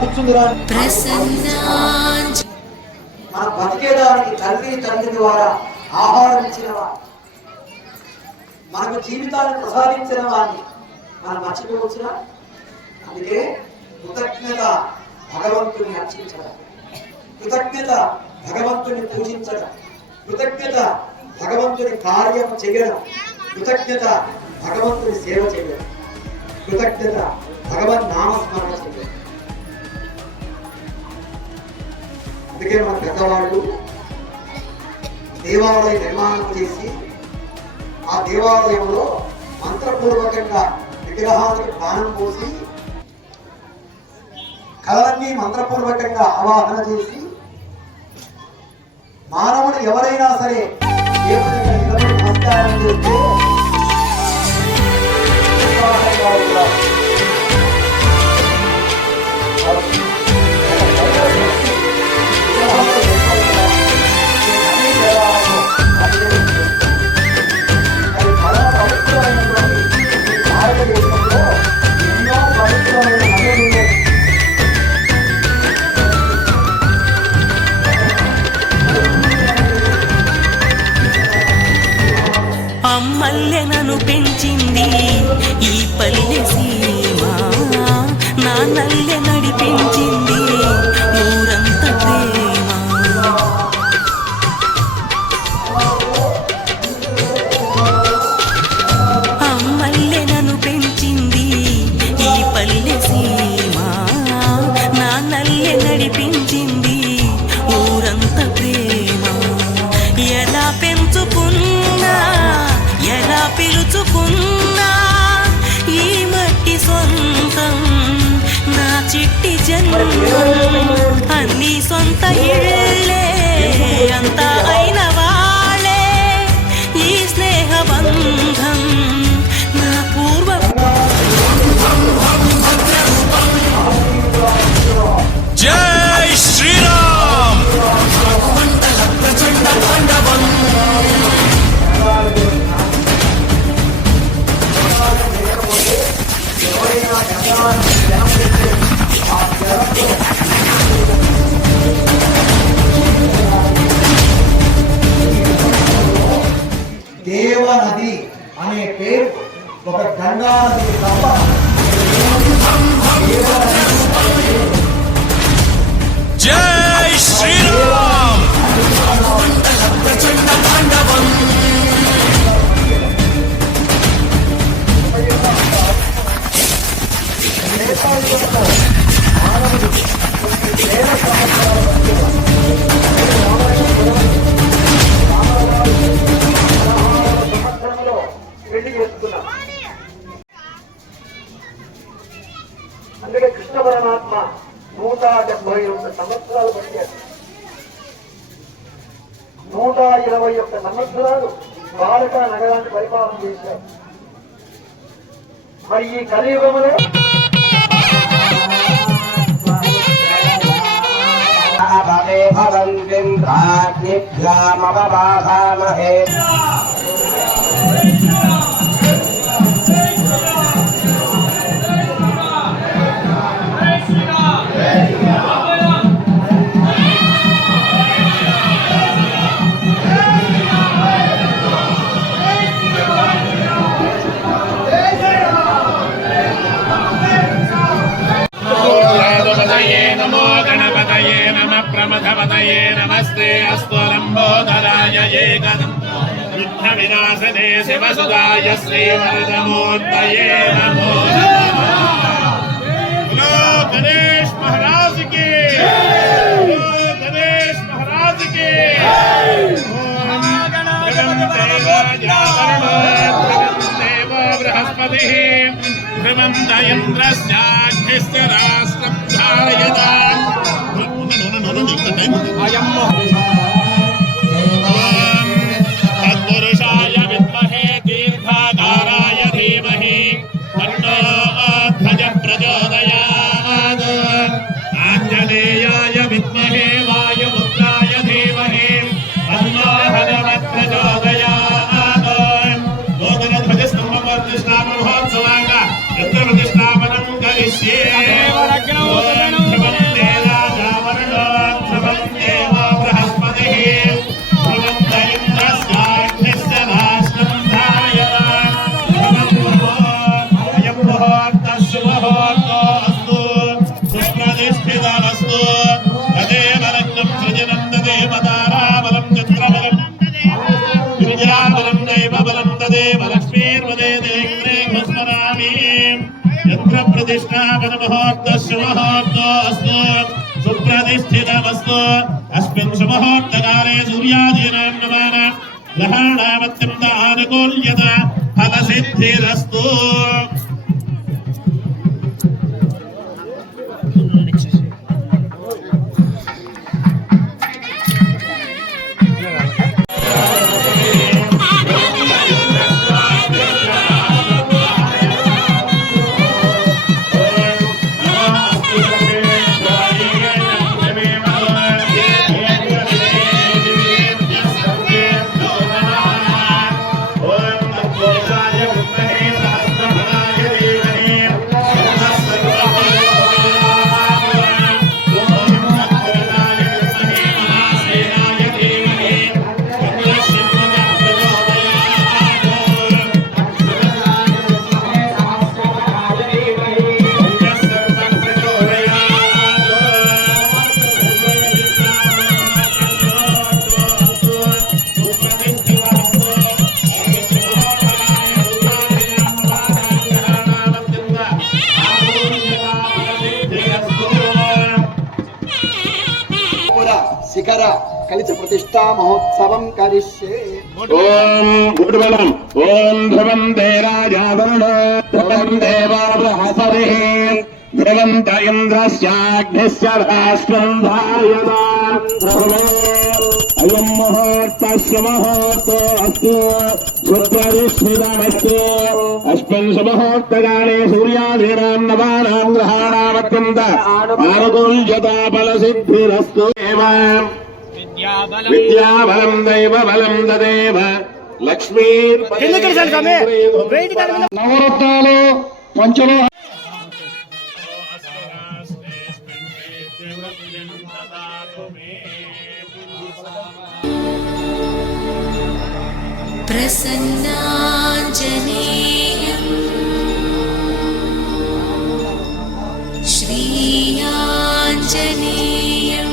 కూర్చుందిరా. మనం బతికేదానికి తండ్రి ద్వారా ఆహారం ఇచ్చిన వాడు, మనకు జీవితాన్ని ప్రసాదించిన వాడిని మనం మర్చిపోవచ్చునా? అందుకే కృతజ్ఞత భగవంతుని అర్చించడం, కృతజ్ఞత భగవంతుని పూజించడం, కృతజ్ఞత భగవంతుని కార్యం చేయడం, కృతజ్ఞత భగవంతుని సేవ చేయడం, కృతజ్ఞత భగవన్ నామస్మరణ చేయడం. అందుకే మన పెద్దవాళ్ళు దేవాలయ నిర్మాణం చేసి ఆ దేవాలయంలో మంత్రపూర్వకంగా విగ్రహానికి ప్రాణం పోసి కళలన్నీ మంత్రపూర్వకంగా ఆవాహన చేసి మానవుడు ఎవరైనా సరే దేవుని నిలబడి నమస్కారం చేస్తే అమ్మల్లెనను పెంచింది ఈ పల్లె సీమ, నా నల్లె నడిపించింది ఊరంత ప్రేమ. అమ్మల్లెనను పెంచింది ఈ పల్లె సీమ, నా నల్లె నడిపించింది ఊరంత ప్రేమ. ఎలా పెంచుకున్నా ఎలా పిలుచుకున్నా ఈ మట్టి సొంతం, నా చిట్టి జన్మం అన్ని సొంత ఇళ్ళే, అంతా అయిన వాళ్ళే ఈ స్నేహ బంధం నా పూర్వ. జై శ్రీరామ్. దేవనది అనే పేరు ఒక గంగా నది తప్ప జై శ్రీరామ్. పెళ్లి చేసుకున్నాం. అందుకే కృష్ణ పరమాత్మ 171 సంవత్సరాలు బతికారు. 121 సంవత్సరాలు ద్వారకా నగరాన్ని పరిపాలన చేశారు. మరి ఈ కలియుగంలో नमो गणपतये नमः प्रमथपतये नमस्ते अस्तुलम्बोदराय एकदं विघ्नविनाशने शिवसुदाय श्रीवरदमूर्तये नमो बोलो गणेश महाराज की, बोलो गणेश महाराज की। देवो बृहस्पतिः ध्रुवन्त इन्द्रश्चाग्निश्च राष्ट्रं धारयताम्। तत्पुरुषाय विद्महे दीर्घाकाराय धीमहि तन्नो ध्वजः प्रचोदयात्। आञ्जनेयाय विद्महे वायुपुत्राय धीमहि तन्नो हनुमत् प्रचोदयात्। नूतनध्वजस्तम्भप्रतिष्ठापनमहोत्सवाङ्ग यत्र प्रतिष्ठापनं करिष्ये। దేవదేవ లక్ష్మీర్వదే దేంద్రే భస్మరామి యంత్ర ప్రతిష్టాపన ముహూర్తస్సు సుప్రతిష్ఠితమస్తు అస్మిన్ సుముహూర్తకాలే సూర్యాదీనాం నమాన గ్రహాణామత్యంత ఆనుకూల్యత ఫలసిద్ధిరస్తు. శిఖర కలిసి ప్రతిష్టా మహోత్సవం కరిష్యే. ఓం గురుబలం ఓం ధ్రువం దేరాజావరుణో ధ్రువం దేవో బృహస్పతిః ధ్రువంత ఇంద్రస్యాగ్నిశ్చ రాష్ట్రం ధారయతా ధ్రువో అయం ముహూర్తస్య ముహూర్తోऽస్తు సుప్రతిష్ఠితమస్తు అస్మిన్ సుముహూర్తకాలే సూర్యాదీనాం నవానాం గ్రహాణామత్యంత ఆనుకూల్యతా ఫలసిద్ధిరస్తు. విద్యాబలం దైవబలం తదేవ లక్ష్మీర్ నవరత్నాలు పంచలో ప్రసన్నాంజనేయం శ్రీయాంజనేయం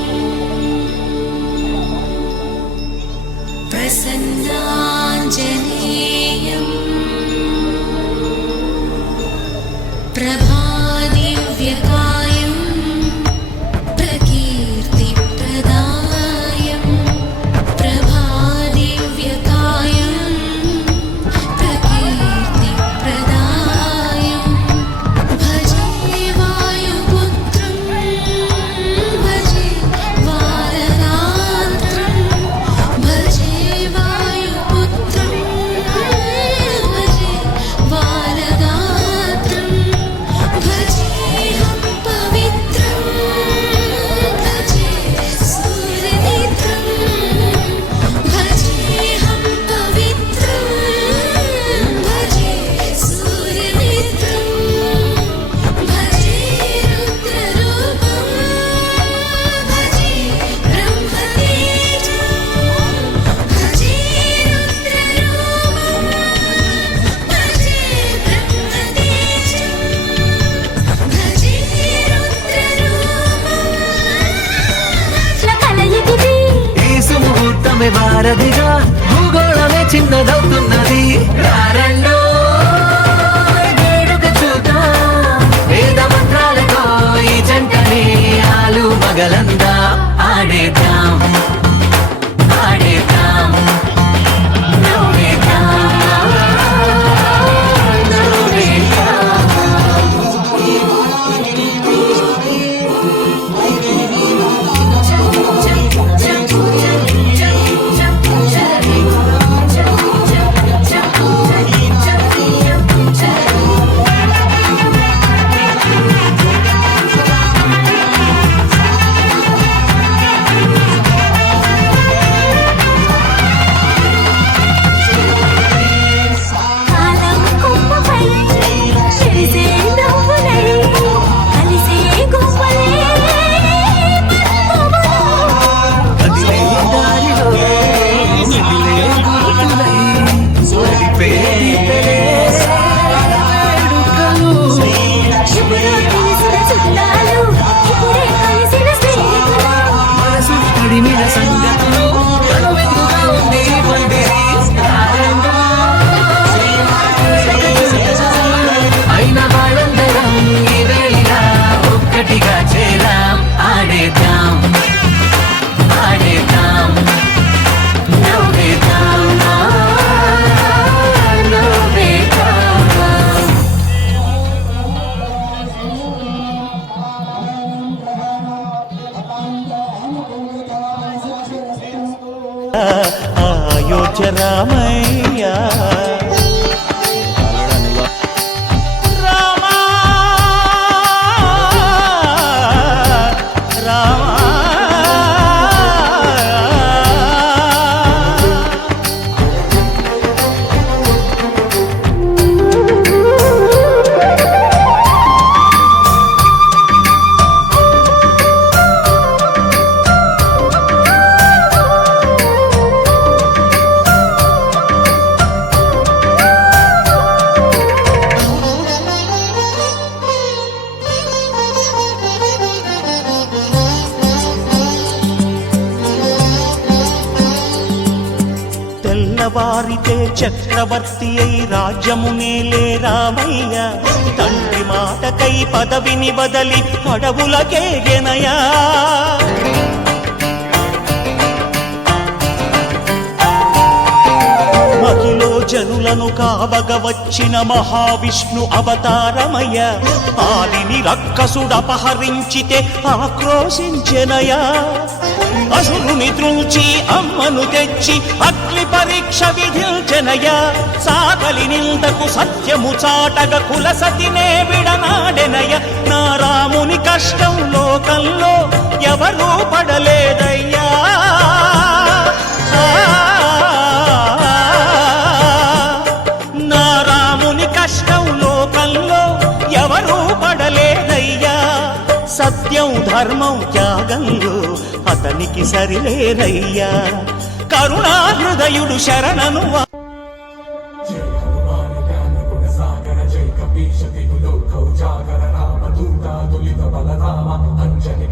ప్రసన్నాంజనేయం ప్రభాదివ్యకాయం ప్రకీర్తిప్రదాయం ప్రభాదివ్యకాయం ప్రకీర్తిప్రదాయం భజే వాయుపుత్రం భజే వారదాత్రం భజే వాయుపుత్రం భజే వారదాత్రం భజేహం పవిత్రం భజే సూర్యనేత్రం భజేహం పవిత్రం భజే సూర్యనేత్రం భజే రుద్రరూపం భజే బ్రహ్మతేజం భజే రుద్రరూపం భజే బ్రహ్మతేజం భజే రుద్రరూపం కలయికిది ఈ సుముహూర్తమే వారధిగా భూగోళమే చిన్నదవుతున్నది. రారండో వేడుక చూద్దాం వేద మంత్రాలతో ఈ జంటని ఆలు మగలందా ఆడేద్దాం ఆడేద్దాం నవ్వేద్దాం నవ్వేద్దాం. అయోధ్య రామయ్య రామా రామా తెల్లవారితే చక్రవర్తి అయి రాజ్యమునేలే రామయ్య తండ్రి మాటకై పదవిని బదలి అడవులకేగెనయా మహిలో జనులను కావగ వచ్చిన మహావిష్ణు అవతారమయ్య ఆలిని రక్కసుడపహరించితే ఆక్రోశించెనయా అసురుని త్రుంచి అమ్మను తెచ్చి అగ్ని పరీక్ష విధించెనయా సాకలి నిందకు సత్యము చాటగ కులసతినే విడనాడెనయ నా రాముని కష్టం లోకంలో ఎవరూ పడలేదయ్యా నా రాముని కష్టం లోకంలో ఎవరూ పడలేదయ్యా సత్యం ధర్మం త్యాగంలో అతనికి సరిలేరయ్యా కరుణా హృదయుడు శరణను అంజని